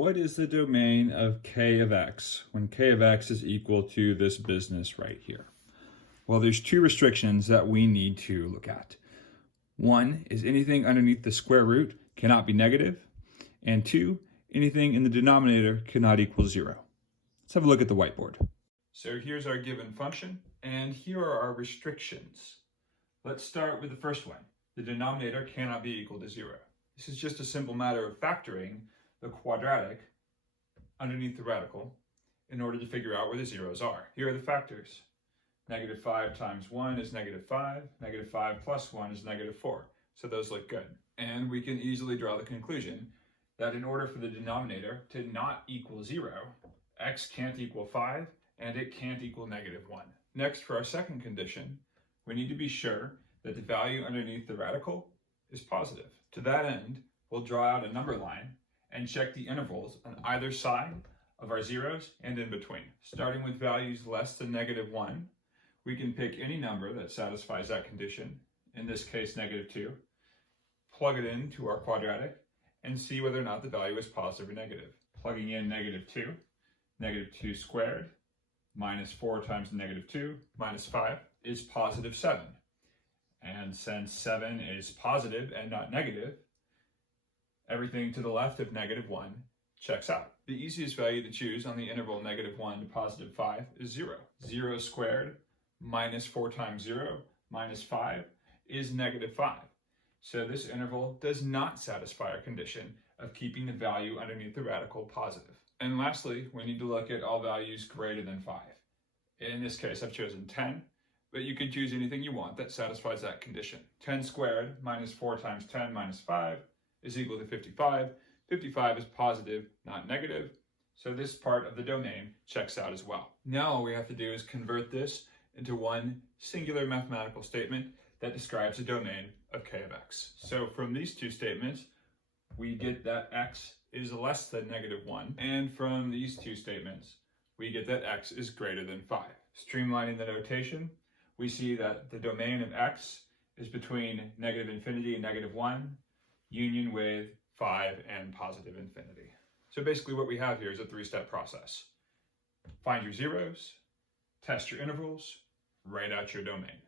what is the domain of k of x when k of x is equal to this business right here? Well, there's two restrictions that we need to look at. One is anything underneath the square root cannot be negative, and two, anything in the denominator cannot equal 0. Let's have a look at the whiteboard. So here's our given function, and here are our restrictions. Let's start with the first one. The denominator cannot be equal to 0. This is just a simple matter of factoring the quadratic underneath the radical in order to figure out where the zeros are. Here are the factors. -5 times 1 is -5. -5 plus 1 is -4. So those look good. And we can easily draw the conclusion that in order for the denominator to not equal 0, x can't equal 5 and it can't equal -1. Next, for our second condition, we need to be sure that the value underneath the radical is positive. To that end, we'll draw out a number line and check the intervals on either side of our zeros and in between. Starting with values less than -1, we can pick any number that satisfies that condition, in this case -2, plug it into our quadratic, and see whether or not the value is positive or negative. Plugging in -2, -2 squared, -4 times -2, -5 is positive 7. And since 7 is positive and not negative, everything to the left of -1 checks out. The easiest value to choose on the interval -1 to positive 5 is 0. 0 squared minus 4 times 0 minus 5 is -5. So this interval does not satisfy our condition of keeping the value underneath the radical positive. And lastly, we need to look at all values greater than 5. In this case, I've chosen 10, but you can choose anything you want that satisfies that condition. 10 squared minus 4 times 10 minus 5 is equal to 55. 55 is positive, not negative, so this part of the domain checks out as well. Now all we have to do is convert this into one singular mathematical statement that describes the domain of k of x. So from these two statements, we get that x is less than -1, and from these two statements, we get that x is greater than 5. Streamlining the notation, we see that the domain of x is between -infinity and -1, union with 5 and positive infinity. So basically what we have here is a 3-step process. Find your zeros, test your intervals, write out your domain.